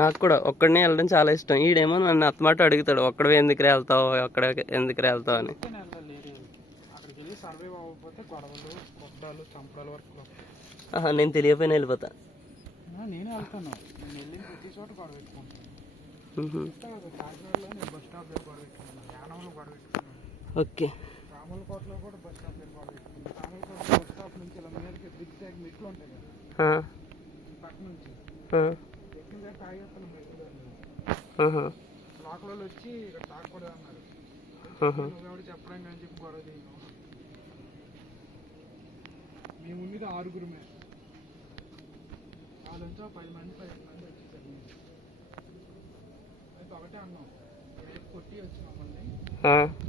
నాకు కూడా ఒక్కడనే వెళ్ళడం చాలా ఇష్టం. ఈడేమో నన్ను అత్తమాట అడుగుతాడు, ఒక్కడ ఎందుకు వెళ్తావు, ఒక్కడ ఎందుకు వెళ్తావు అని. నేను తెలియపోయినా వెళ్ళిపోతా. ఓకే. వచ్చి తాగకూడదు అన్నారు. చెప్పడం కానీ చెప్పి గొడవ చేయను. మేము ఉన్నది 6గురుమే. వాళ్ళంతా 10 మంది వచ్చేసారు. అయితే ఒకటే అన్నాం, కొట్టి వచ్చి మమ్మల్ని,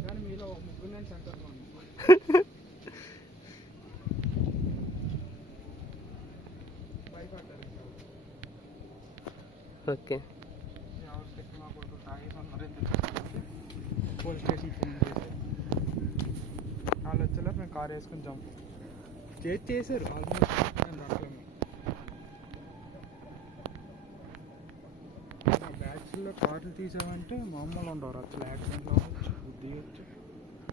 కానీ మీలో 3 నేను సెంటర్లో ఉన్నాను. భయపడ్డారు. ఓకే. పోలీస్ స్టేషన్ ఫోన్ చేశారు. వాళ్ళు వచ్చేలోపు మేము కారు వేసుకుని జంప్ చేశారు. ఆల్మోస్ట్ నేను దొరకలేము. ఆ బ్యాచ్లో కార్లు తీసామంటే మామూలు ఉండవు. అసలు యాక్సిడెంట్లో దిగచ్చు.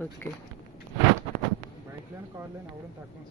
ఓకే. బైక్ లేని కార్ లేని అవ్వడం తక్కువ.